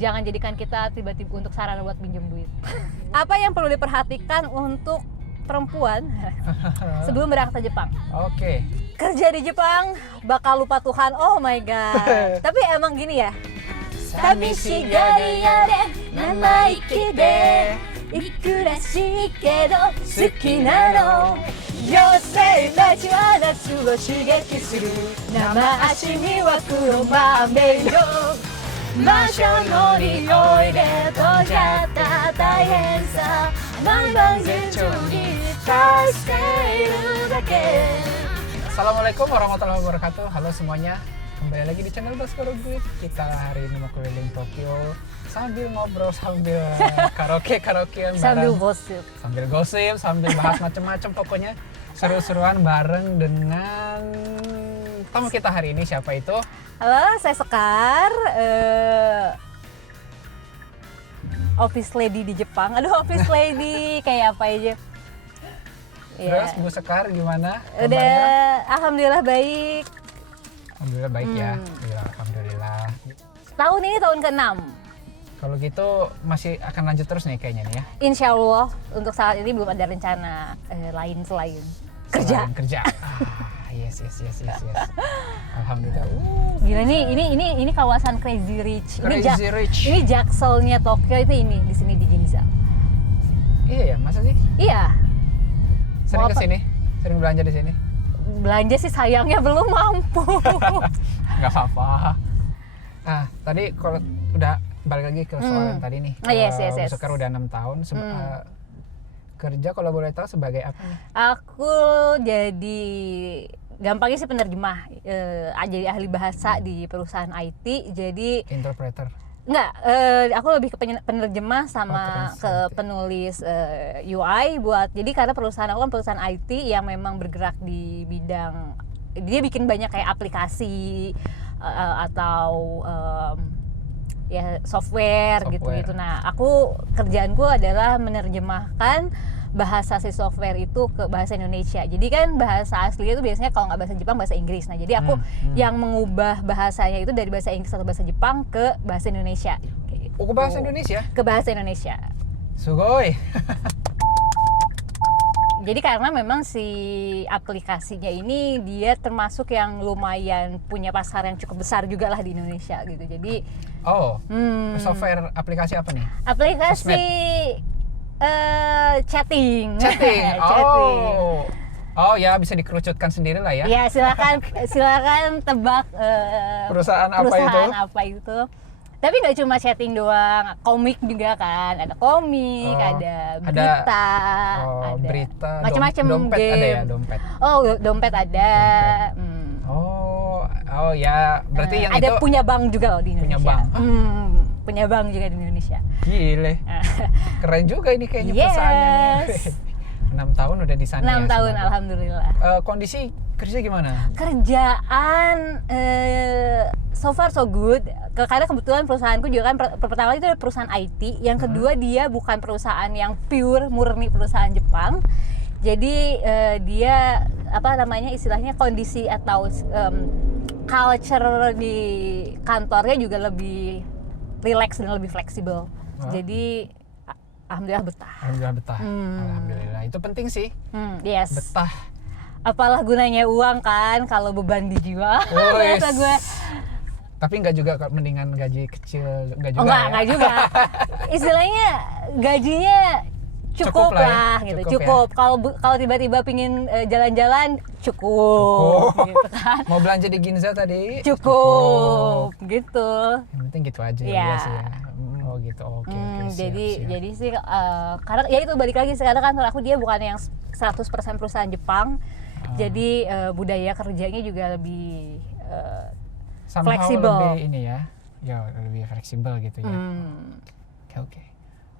jangan jadikan kita tiba-tiba untuk sarana buat pinjam duit. Apa yang perlu diperhatikan untuk perempuan sebelum berangkat ke Jepang? Oke. Kerja di Jepang bakal lupa Tuhan. Oh my god. Tapi emang gini ya. Samishi gari yare namaiki de ikura shikedo suki nano Yosei tachi wa natsu wo shigeki suru Nama ashi ni wa kuro mame yo Masho no nioi de tojatta taihen sa Nanban zenchou ni tasukeiru dake. Assalamualaikum warahmatullahi wabarakatuh. Halo semuanya, kembali lagi di channel Baskoro Guide. Kita hari ini mau keliling Tokyo sambil ngobrol, sambil karaoke-karaokean Sambil bareng, gosip. sambil gosip, sambil bahas macam-macam. Pokoknya seru-seruan bareng dengan tamu kita hari ini. Siapa itu? Halo, saya Sekar, office lady di Jepang. Aduh, office lady kayak apa aja? Terus Iya. Bu Sekar gimana? Udah, kabarnya? alhamdulillah baik. Alhamdulillah baik ya. Ya, alhamdulillah. Tahun ini tahun ke-6. Kalau gitu masih akan lanjut terus nih kayaknya nih ya. Insya Allah untuk saat ini belum ada rencana lain selain kerja. Selain kerja. Yes. Alhamdulillah. Gila nih, ini kawasan Crazy Rich. Crazy Rich. Ini jakselnya Tokyo itu ini di sini di Ginza. Iya ya, masa sih? Iya. Sering Mau apa? kesini? Sering belanja di sini? Belanja sih sayangnya belum mampu. Nggak apa-apa. Nah, tadi kalau udah balik lagi ke soal yang tadi nih. Oh, yes. Bu Sekar udah 6 tahun. Kerja kalau boleh tahu sebagai apa nih? Aku jadi gampangnya sih penerjemah, jadi ahli bahasa di perusahaan IT. Jadi Interpreter. enggak, aku lebih ke penerjemah sama ke penulis UI buat. Jadi karena perusahaan aku kan perusahaan IT yang memang bergerak di bidang, dia bikin banyak kayak aplikasi atau ya software gitu. Nah, aku kerjaanku adalah menerjemahkan bahasa si software itu ke bahasa Indonesia. Jadi kan bahasa aslinya itu biasanya kalau nggak bahasa Jepang bahasa Inggris. Nah, jadi aku yang mengubah bahasanya itu dari bahasa Inggris atau bahasa Jepang ke bahasa Indonesia. Kayak gitu. Oh, ke bahasa Indonesia? Ke bahasa Indonesia. Sugoi. Jadi karena memang si aplikasinya ini dia termasuk yang lumayan punya pasar yang cukup besar juga lah di Indonesia gitu. Jadi software aplikasi apa nih? aplikasi chatting. Chatting. Chatting. Oh ya, bisa dikerucutkan sendiri lah ya. Ya silakan tebak Perusahaan apa itu? Tapi nggak cuma chatting doang, komik juga kan. Ada komik, ada berita, ada berita, macam-macam dompet game. ada ya, dompet. Oh, dompet ada. Oh ya, berarti yang ada itu punya bank juga loh di Indonesia. Punya bank. Punya bank juga di Indonesia. Gile. Keren juga ini kayaknya perusahaannya nih. 6 tahun udah di sana 6 ya. tahun sebenarnya. alhamdulillah. Kondisi kerja gimana? Kerjaan so far so good. Karena kebetulan perusahaanku juga kan pertama itu adalah perusahaan IT, yang kedua dia bukan perusahaan yang pure murni perusahaan Jepang. Jadi dia apa namanya istilahnya kondisi atau culture di kantornya juga lebih relax dan lebih fleksibel. Jadi alhamdulillah betah. Alhamdulillah betah. Alhamdulillah. Itu penting sih. Yes. Betah. Apalah gunanya uang kan kalau beban di jiwa. Oh, yes. Bahasa gue. Tapi nggak juga mendingan gaji kecil, nggak juga. Enggak juga. Istilahnya gajinya cukup lah ya, gitu. cukup ya. Kalau tiba-tiba pingin jalan-jalan cukup gitu kan. Mau belanja di Ginza tadi? Cukup gitu. Yang penting gitu aja Ya. ya sih ya. Oh gitu. Oke, siap. Jadi sih karena ya itu balik lagi sekarang kantor aku dia bukan yang 100% perusahaan Jepang. Jadi budaya kerjanya juga lebih Somehow fleksibel. lebih ini ya. Ya, lebih fleksibel gitu ya.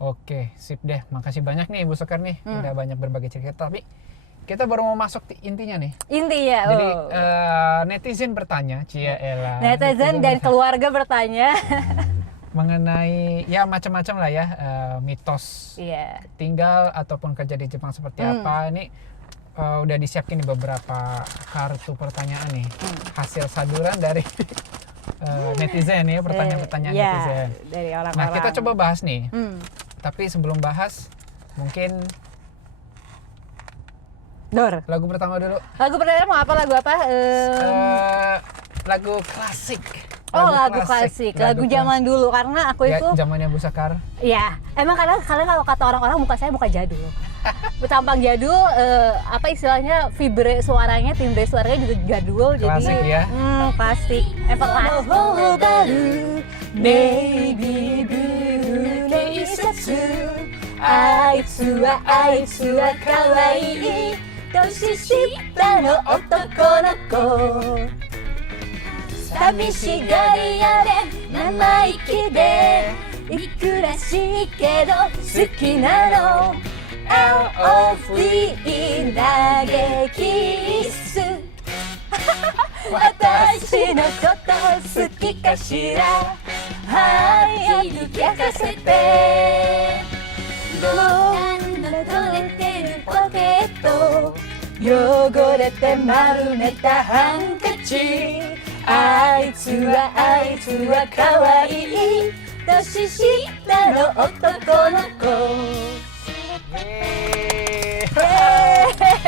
Oke, sip deh. Makasih banyak nih Ibu Sekar nih. Udah banyak berbagi cerita. Tapi kita baru mau masuk intinya nih. Intinya. Jadi netizen bertanya, Cia Ella. Netizen dan keluarga bertanya. Mengenai ya macam-macam lah ya, mitos tinggal ataupun kerja di Jepang seperti apa. Ini udah disiapin nih beberapa kartu pertanyaan nih. Hasil saduran dari netizen ya, pertanyaan-pertanyaan Iya, netizen. dari orang-orang. Nah, kita coba bahas nih. Hmm. Tapi sebelum bahas, mungkin Dor. lagu pertama dulu. Lagu pertama mau apa? Lagu apa? Lagu klasik. Lagu klasik. Lagu zaman dulu karena aku Ya, itu zamannya Bu Sakar. ya, emang kadang kalian kalau kata orang-orang muka saya muka jadul. Tampang jadul, apa istilahnya, vibre suaranya, timbre suaranya juga jadul. Klasik jadi, ya. Klasik. Everlasting. Baru, maybe blue, neisatsu, aitsu wa kawaii, toshishita no otoko no ko. 寂しがり屋で生意気でいくらしいけど好きなの LOV 嘆きす私のこと好きかしら早く聞かせてどんな取れてるポケット汚れて丸めたハンカチあいつは可愛い年下の男の子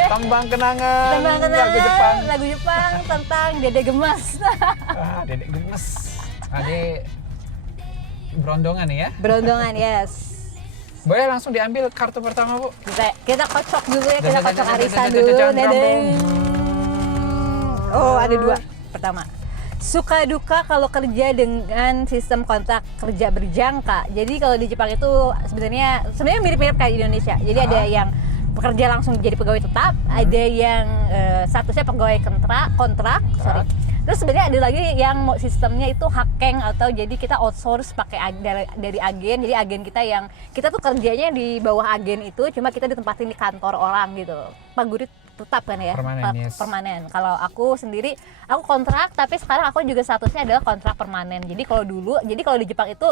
Tembang kenangan. Tembang kenangan Lagu Jepang. lagu Jepang tentang Dede Gemas. Dedek gemes. Ade berondongan nih ya. Berondongan, yes. Boleh langsung diambil kartu pertama, Bu. Kita kocok dulu ya, kita kocok arisan Jangan, dulu. jangan, Dedeng. Oh, ada 2. Pertama, suka duka kalau kerja dengan sistem kontrak kerja berjangka. Jadi kalau di Jepang itu sebenarnya mirip-mirip kayak di Indonesia. Jadi ada yang bekerja langsung jadi pegawai tetap, ada yang statusnya pegawai kontrak. Terus sebenarnya ada lagi yang sistemnya itu hakeng atau jadi kita outsource pakai dari agen. Jadi agen kita tuh kerjanya di bawah agen itu, cuma kita ditempatin di kantor orang gitu. Pak Gurit tetap kan ya? Permanen. Kalau aku sendiri, aku kontrak, tapi sekarang aku juga statusnya adalah kontrak permanen. Jadi kalau di Jepang itu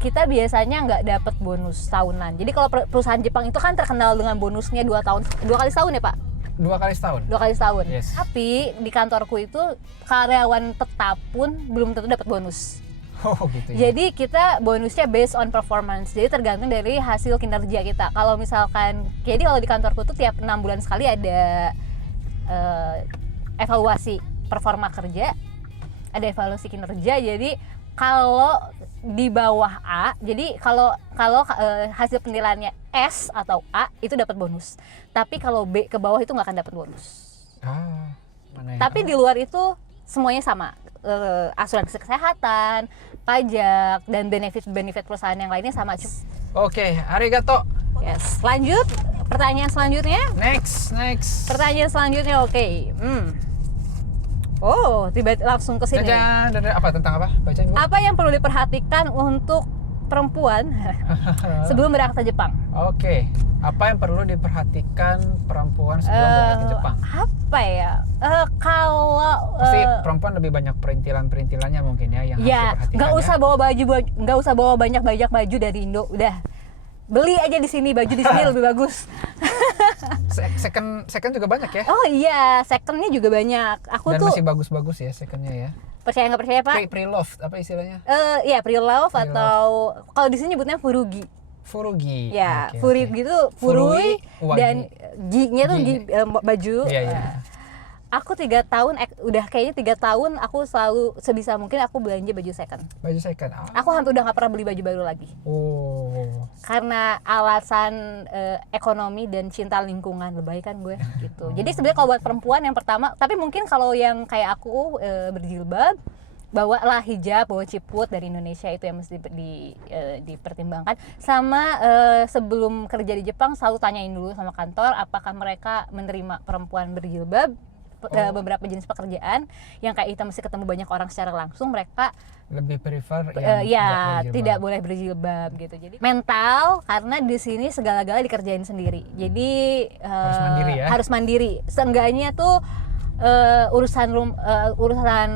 kita biasanya nggak dapat bonus tahunan. Jadi kalau perusahaan Jepang itu kan terkenal dengan bonusnya 2 kali setahun ya Pak? 2 kali setahun. 2 kali setahun. Yes. Tapi di kantorku itu karyawan tetap pun belum tentu dapat bonus. Oh gitu ya. Jadi kita bonusnya based on performance. Jadi tergantung dari hasil kinerja kita. Kalau misalkan, jadi kalau di kantorku tuh tiap 6 bulan sekali ada evaluasi performa kerja, ada evaluasi kinerja. Jadi kalau di bawah A, jadi kalau hasil penilaiannya S atau A itu dapat bonus. Tapi kalau B ke bawah itu nggak akan dapat bonus. Mana ya? Tapi di luar itu semuanya sama. Asuransi kesehatan, pajak, dan benefit perusahaan yang lainnya sama. Oke, arigato. Yes. Lanjut, pertanyaan selanjutnya. Next. Pertanyaan selanjutnya, oke. Oh, tiba-tiba langsung ke sini. Apa tentang apa? Bacain, Bu. Apa yang perlu diperhatikan untuk perempuan sebelum berangkat ke Jepang? Oke. Apa yang perlu diperhatikan perempuan sebelum berangkat ke Jepang? Apa ya? Kalau pasti perempuan lebih banyak perintilannya mungkin ya yang harus diperhatikan. Nggak usah bawa banyak baju dari Indo. Udah beli aja di sini, baju di sini lebih bagus. Second juga banyak ya? Oh iya, secondnya juga banyak. Dan masih bagus-bagus ya secondnya ya. Percaya nggak percaya Pak? Pre-love apa istilahnya? Iya pre-love atau kalau di sini nyebutnya furugi. Furugi. Ya, Okay, furugi itu furui dan gi-nya tuh baju. Iya. Aku 3 tahun, kayaknya 3 tahun aku selalu sebisa mungkin aku belanja baju second. Baju second. Aku hampir udah nggak pernah beli baju baru lagi. Oh. Karena alasan ekonomi dan cinta lingkungan, lebay kan gue gitu. Jadi sebenarnya kalau buat perempuan yang pertama, tapi mungkin kalau yang kayak aku berjilbab, bawalah hijab, bawa ciput dari Indonesia, itu yang mesti dipertimbangkan. Sama sebelum kerja di Jepang selalu tanyain dulu sama kantor apakah mereka menerima perempuan berjilbab. Beberapa jenis pekerjaan yang kayak kita mesti ketemu banyak orang secara langsung, mereka lebih prefer tidak boleh berjilbab gitu. Jadi mental, karena di sini segala-gala dikerjain sendiri. Jadi harus mandiri ya. Harus mandiri. Seenggaknya tuh urusan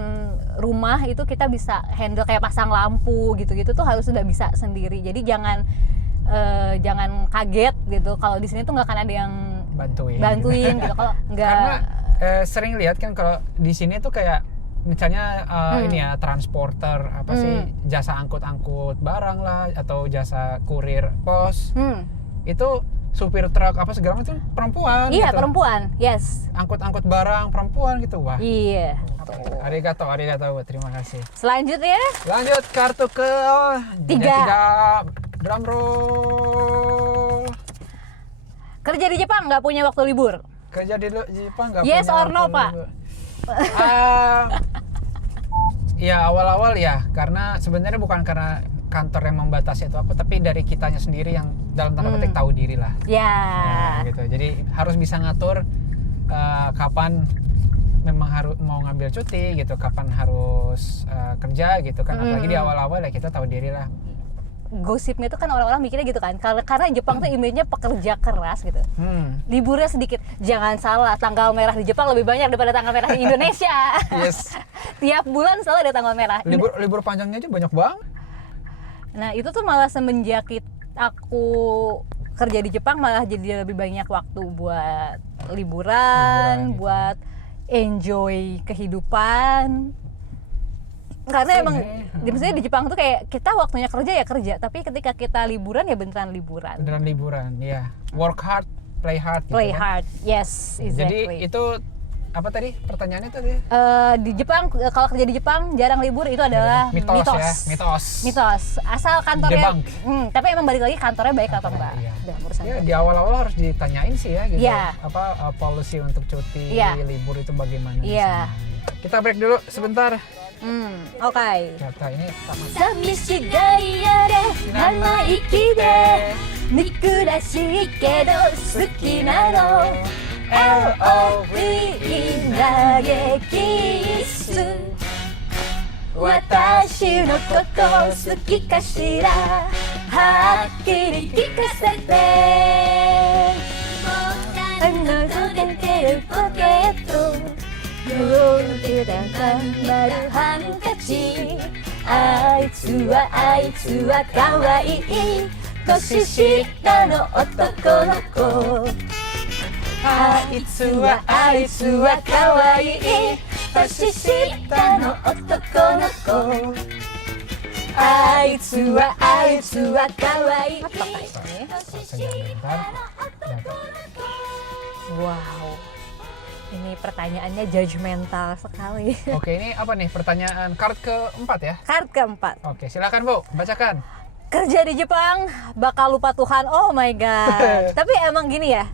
rumah itu kita bisa handle, kayak pasang lampu gitu-gitu tuh harus sudah bisa sendiri. Jadi jangan kaget gitu kalau di sini tuh nggak akan ada yang bantuin gitu. Kalau nggak, karena sering lihat kan kalau di sini tuh kayak misalnya ini ya transporter apa sih, jasa angkut-angkut barang lah atau jasa kurir pos, itu supir truk apa segala macam perempuan. Iya, gitu. perempuan. Yes. Angkut-angkut barang perempuan gitu. Wah. Iya. Arigato, terima kasih. Selanjutnya, Lanjut kartu ke 3. Drum roll. Kerja di Jepang nggak punya waktu libur. Kerja di Jepang nggak Yes punya or no, waktu Pak? libur. Ya awal-awal ya, karena sebenarnya bukan karena kantor yang membatasi atau apa, tapi dari kitanya sendiri yang dalam tanda petik tahu diri lah. Ya. Nah, gitu. Jadi harus bisa ngatur kapan memang harus mau ngambil cuti gitu, kapan harus kerja gitu kan. Apalagi di awal-awal ya kita tahu diri lah. Gosipnya tuh kan orang-orang mikirnya gitu kan, karena Jepang tuh image-nya pekerja keras gitu. Liburnya sedikit. Jangan salah, tanggal merah di Jepang lebih banyak daripada tanggal merah di Indonesia. Yes. Tiap bulan selalu ada tanggal merah. Libur panjangnya aja banyak banget. Nah itu tuh malah semenjak aku kerja di Jepang malah jadi lebih banyak waktu buat liburan Gitu. buat enjoy kehidupan. Karena emang misalnya di Jepang tuh kayak kita waktunya kerja ya kerja, tapi ketika kita liburan ya beneran liburan. Beneran liburan, ya. Work hard, play hard. Gitu Play kan. hard, yes, exactly. Jadi itu apa tadi pertanyaannya tadi? Di Jepang kalau kerja di Jepang jarang libur itu adalah Mitos. Ya, Mitos. Asal kantornya, Debunk. tapi emang balik lagi kantornya baik atau enggak. Iya. Dalam urusan Ya kerja. di awal-awal harus ditanyain sih ya gitu. Iya. Apa policy untuk cuti, Iya. libur itu bagaimana? di Iya. sana. Kita break dulu sebentar. Oke. Kata ini tamat. 寂しがり屋で生意気で憎らしいけど好きなの LOVE 嘆きす私のこと好きかしらはっきり聞かせて覗いてるポケット両手で頑張るハンカチあいつは可愛い年下の男の子あいつは可愛い年下の男の子あいつは可愛い Wow, ini pertanyaannya judgmental sekali. Oke, ini apa nih pertanyaan card keempat ya? Card keempat. Oke, silakan Bu, bacakan. Kerja di Jepang bakal lupa Tuhan. Oh my god. Tapi emang gini ya.